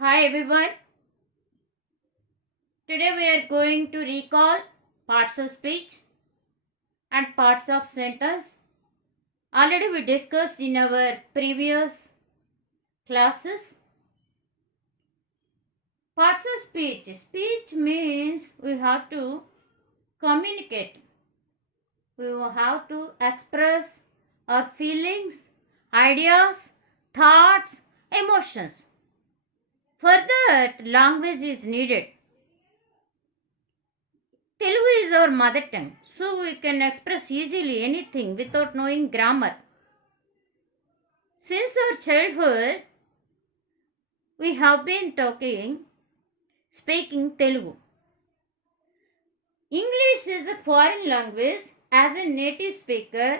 Hi everyone. Today we are going to recall parts of speech and parts of sentence. Already we discussed in our previous classes. Parts of speech. Speech means we have to communicate. We will have to express our feelings, ideas, thoughts, emotions. For that, language is needed. Telugu is our mother tongue, so we can express easily anything without knowing grammar. Since our childhood, we have been speaking Telugu. English is a foreign language. As a native speaker,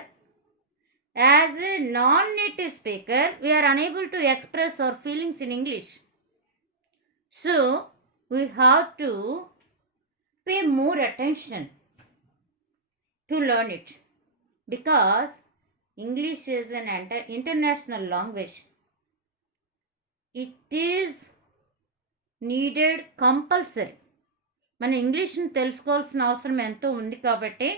as a non-native speaker, we are unable to express our feelings in English. So, we have to pay more attention to learn it because English is an international language. It is needed compulsory. మన ఇంగ్లీష్ని తెలుసుకోవాల్సిన అవసరం ఎంతో ఉంది కాబట్టి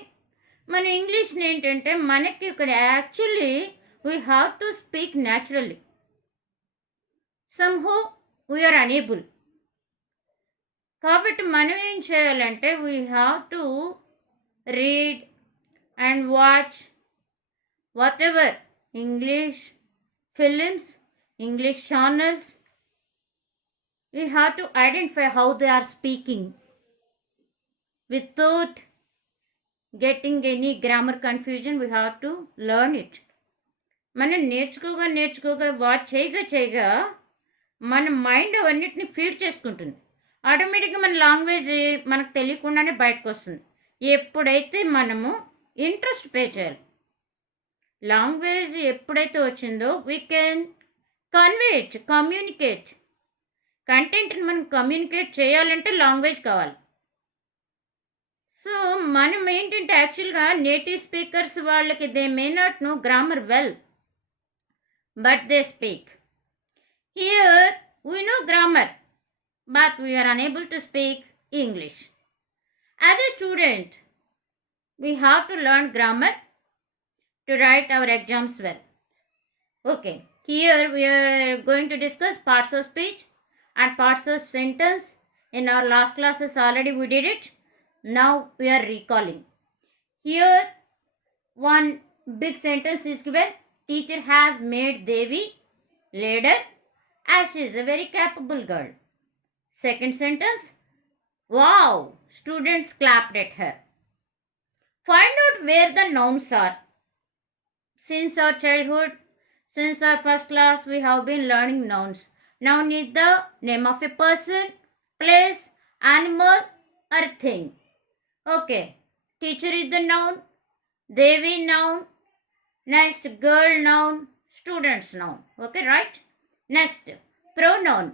మన ఇంగ్లీష్ని ఏంటంటే మనకి ఇక్కడ actually we have to speak naturally. Somehow we are unable. కాబట్టి మనం ఏం చేయాలంటే we have to read and watch whatever English films, English channels. We have to identify how they are speaking without getting any grammar confusion. We have to learn it. మనం నేర్చుకోగా వాచ్ చేయగా మన మైండ్ అవన్నిటిని ఫీడ్ చేసుకుంటుంది. ఆటోమేటిక్గా మన లాంగ్వేజ్ మనకు తెలియకుండానే బయటకు వస్తుంది. ఎప్పుడైతే మనము ఇంట్రెస్ట్ పే చేయాలి. లాంగ్వేజ్ ఎప్పుడైతే వచ్చిందో వీ కెన్ కమ్యూనికేట్. కంటెంట్ని మనం కమ్యూనికేట్ చేయాలంటే లాంగ్వేజ్ కావాలి. సో మనం ఏంటంటే యాక్చువల్గా నేటివ్ స్పీకర్స్ వాళ్ళకి they may not know grammar well, but they speak. Here we know grammar, but we are unable to speak English. As a student, we have to learn grammar to write our exams well. Okay, here we are going to discuss parts of speech and parts of sentence. In our last classes already we did it. Now we are recalling. Here one big sentence is given. Teacher has made Devi leader as she is a very capable girl. Second sentence, wow, students clapped at her. Find out where the nouns are. Since our childhood, since our first class, we have been learning nouns. Noun is the name of a person, place, animal, or thing. Okay. Teacher is the noun. Devi noun. Next, girl noun. Students noun. Okay, right? Next, pronoun.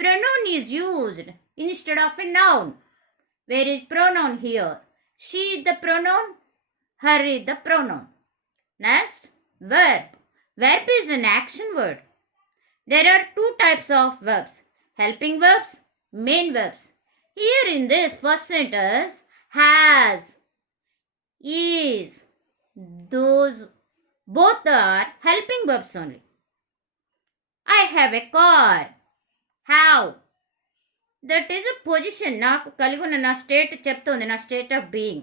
Pronoun is used instead of a noun. Where is pronoun here? She is the pronoun, her is the pronoun. Next, verb. Verb is an action word. There are two types of verbs, helping verbs, main verbs. Here in this first sentence, has, is, those both are helping verbs only. I have a car. How? That is a position. నాకు కలిగి ఉన్న నా state చెప్తుంది, నా state of being.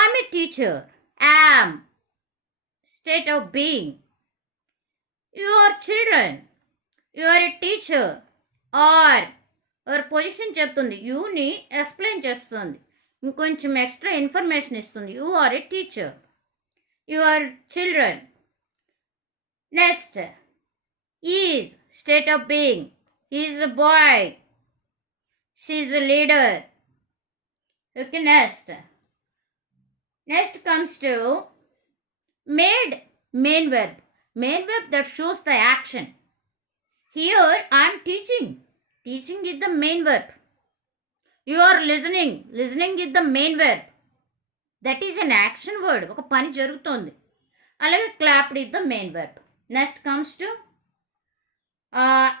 I'm a teacher. Am, state of being. You are children. You are a teacher. Are your position చెప్తుంది, యూని explain చేస్తుంది, ఇంకొంచెం ఎక్స్ట్రా ఇన్ఫర్మేషన్ ఇస్తుంది. You are a teacher. You are children. Next, is, state of being. He is a boy. She is a leader. Okay, next. Next comes to made, main verb. Main verb that shows the action. Here I am teaching. Teaching is the main verb. You are listening. Listening is the main verb. That is an action word. ఒక పని జరుగుతోంది. అలాగే clapped is the main verb. Next comes to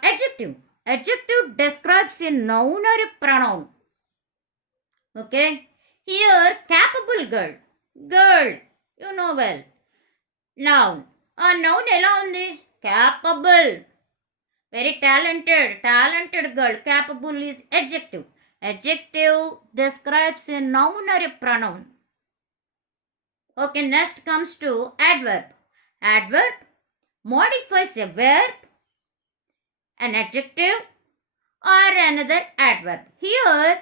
adjective. adjective describes a noun or a pronoun. Okay, here capable girl, girl, you know well. Noun, a noun ఎలా ఉంది? Capable, very talented girl. Capable is adjective. Adjective describes a noun or a pronoun. Okay, next comes to adverb. Adverb modifies a verb, an adjective, or another adverb. Here,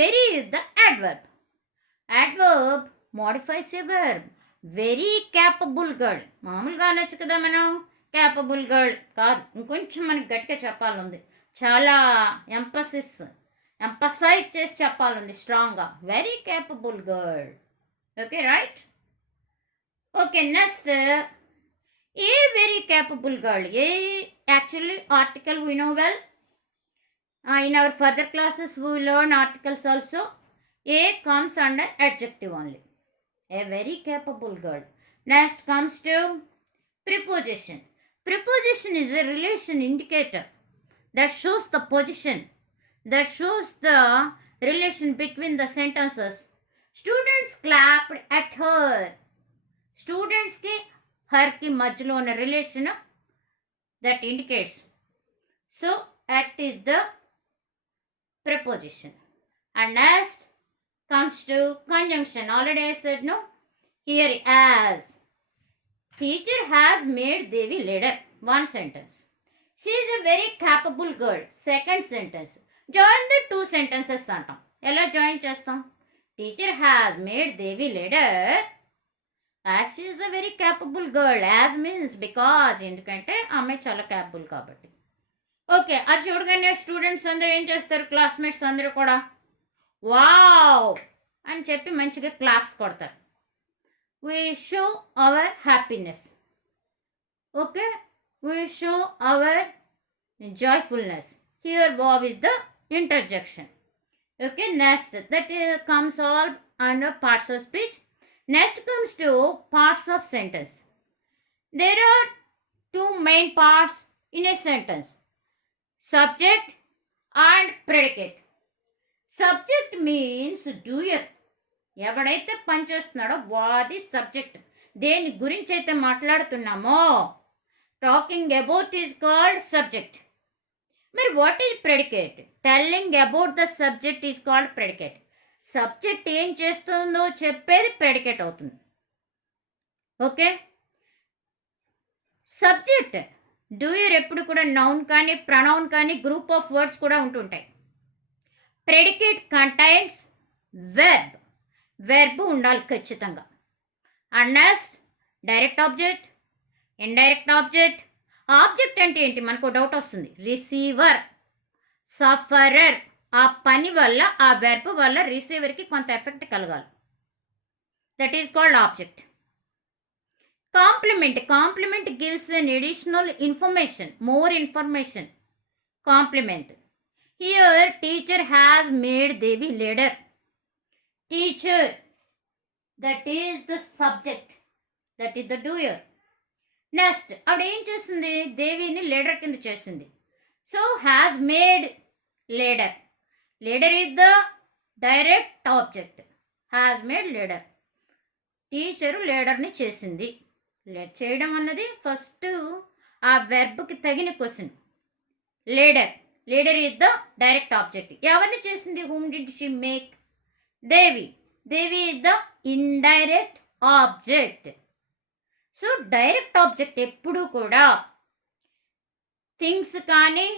very is the adverb. Adverb modifies a verb. Very capable girl. మామూలుగా అనొచ్చు కదా మనం, capable girl కాదు, ఇంకొంచెం మనకి గట్టిగా చెప్పాలంది, చాలా ఎంపసైజ్ చేసి చెప్పాలంది స్ట్రాంగ్గా. Very capable girl. Okay, right. Okay, next a very capable girl. A actually article we know well. In our further classes we will learn articles also. A comes under adjective only. A very capable girl. Next comes to preposition. Preposition is a relation indicator that shows the position, that shows the relation between the sentences. Students clapped at her. Students ki her ki majlo ఉన్న relation that indicates. So at is the preposition. And next comes to conjunction. Already I said no. Here as. Teacher has made Devi leader. One sentence. She is a very capable girl. Second sentence. Join the two sentences అంటాం. ఎలా జాయిన్ చేస్తాం? Teacher has made Devi leader. As she is a very capable girl. As means because. ఎందుకంటే ఆమె చాలా క్యాపబుల్ కాబట్టి. ఓకే, అది చూడగానే స్టూడెంట్స్ అందరూ ఏం చేస్తారు? క్లాస్మేట్స్ అందరూ కూడా వావ్ అని చెప్పి మంచిగా క్లాప్స్ కొడతారు. We show our happiness. Okay, we show our joyfulness. Here wow is the interjection. Okay, next that comes all under parts of speech. Next comes to parts of sentence. There are two main parts in a sentence: subject and predicate. Subject means doer. ఎవడైతే పనిచేస్తున్నాడో వాది subject. దేని గురించి అయితే మాట్లాడుతున్నామో talking about is called subject. మరి what is predicate? Telling about the subject is called predicate. Subject ఏం చేస్తుందో చెప్పేది ప్రెడికేట్ అవుతుంది. ఓకే, సబ్జెక్ట్ డూయర్ ఎప్పుడు కూడా నౌన్ కానీ ప్రొనౌన్ కానీ గ్రూప్ ఆఫ్ వర్డ్స్ కూడా ఉంటుంటాయి. Predicate contains verb. వెర్బ్ ఉండాలి ఖచ్చితంగా. And next direct object, indirect object. Object అంటే ఏంటి? మనకు డౌట్ వస్తుంది. Receiver, sufferer. ఆ పని వల్ల, ఆ వెర్బ్ వల్ల రిసీవర్కి కొంత ఎఫెక్ట్ కలగాలి. That is called object. Complement. Complement gives an additional information, more information. Complement. Here, teacher has made Devi leader. Teacher, that is the subject, that is the doer. Next, ఆవిడ ఏం చేసింది? దేవిని లీడర్ కింద చేసింది. So has made leader. Leader is the direct object. Has made leader. Teacher లీడర్ని చేసింది. చేయడం అన్నది ఫస్ట్ ఆ వెర్బ్కి తగిన question. Leader. Leader is the direct object. ఎవరిని చేసింది? Whom did she make? Devi. Devi is the indirect object. So direct object ఎప్పుడూ కూడా థింగ్స్ కానీ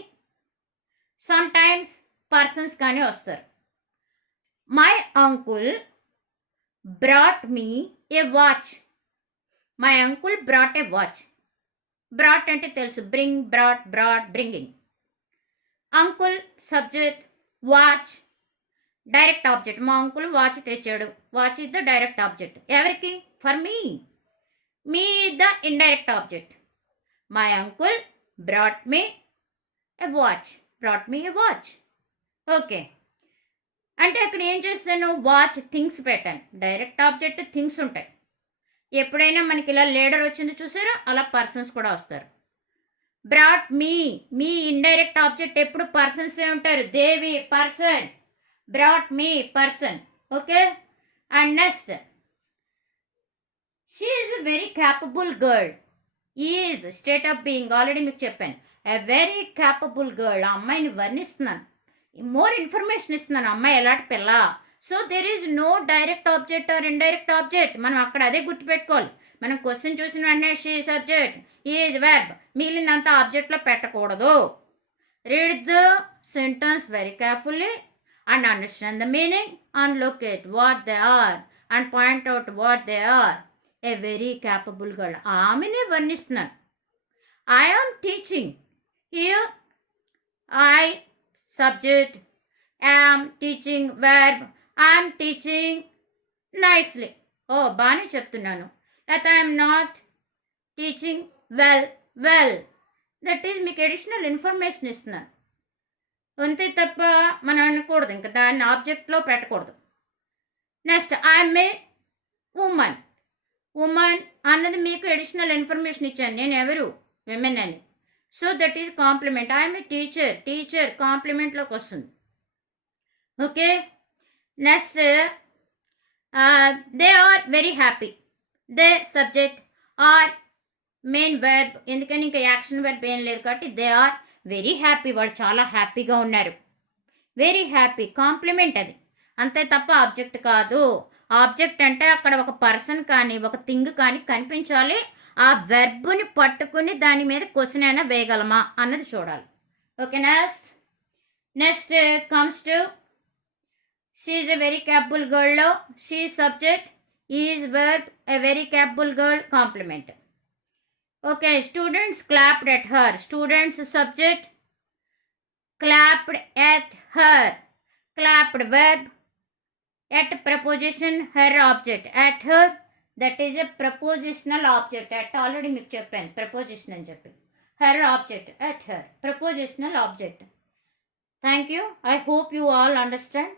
సమ్ టైమ్స్ పర్సన్స్ కానీ వస్తారు. My uncle brought me a watch. My uncle brought a watch. Brought అంటే తెలుసు, bring, brought, brought, bringing. Uncle subject, watch direct object. మా uncle watch తెచ్చాడు. Watch is the direct object. ఎవరికి? For me. Me is the indirect object. My uncle brought me a watch. Brought me a watch. Okay, అంటే అక్కడ ఏం చేస్తాను? Watch things పెట్టాను. Direct object things ఉంటాయి. ఎప్పుడైనా మనకి ఇలా లీడర్ వచ్చింది చూసారా? అలా పర్సన్స్ కూడా వస్తారు. Brought me, me indirect object ఎప్పుడు పర్సన్సే ఉంటారు. Devi person, brought me person. Okay. And next, she is a very capable girl. Is state of being already మీకు చెప్పాను. A very capable girl. ఆ అమ్మాయిని వర్ణిస్తున్నాను, మోర్ ఇన్ఫర్మేషన్ ఇస్తున్నాను. అమ్మాయి ఎలాంటి పిల్ల. So there is no direct object or indirect object. మనం అక్కడ అదే గుర్తుపెట్టుకోవాలి. మనం క్వశ్చన్ చూసిన వెంటనే షీ సబ్జెక్ట్, ఈజ్ వెర్బ్, మిగిలినంత ఆబ్జెక్ట్లో పెట్టకూడదు. Read the sentence very carefully and understand the meaning and locate what they are and point out what they are. A very capable girl. ఆమెనే వర్ణిస్తున్నాను. I am teaching. Here I subject, am teaching verb, I am teaching nicely. ఓ బాగానే చెప్తున్నాను. లేకపోతే I am not teaching well. That is మీకు additional information ఇస్తున్నాను. అంతే తప్ప మనం అనకూడదు, ఇంకా దాన్ని ఆబ్జెక్ట్లో పెట్టకూడదు. నెక్స్ట్, ఐఎమ్ ఏ ఉమన్ అన్నది మీకు అడిషనల్ ఇన్ఫర్మేషన్ ఇచ్చాను. నేను ఎవరు, విమెన్ అని. So that is complement. I'm a teacher కాంప్లిమెంట్లోకి వస్తుంది. Okay. Next, they are very happy. They subject, are main verb, ఎందుకని ఇంకా యాక్షన్ వెర్బ్ ఏం లేదు కాబట్టి దే ఆర్ వెరీ హ్యాపీ. వాళ్ళు చాలా హ్యాపీగా ఉన్నారు. వెరీ హ్యాపీ కాంప్లిమెంట్ అది, అంతే తప్ప ఆబ్జెక్ట్ కాదు. ఆబ్జెక్ట్ అంటే అక్కడ ఒక పర్సన్ కానీ ఒక థింగ్ కానీ కనిపించాలి. ఆ వెర్బ్ని పట్టుకుని దాని మీద క్వశ్చన్ అయినా వేయగలమా అన్నది చూడాలి. Okay. Next comes to she is a very capable గర్ల్లో she subject, is verb, a very capable girl complement. Okay, students clapped at her. Students subject, clapped at her. Clapped verb, at preposition, her object. At her, that is a prepositional object. At already మీకు చెప్పాను preposition అని చెప్పి. Her object, at her, prepositional object. Thank you. I hope you all understand.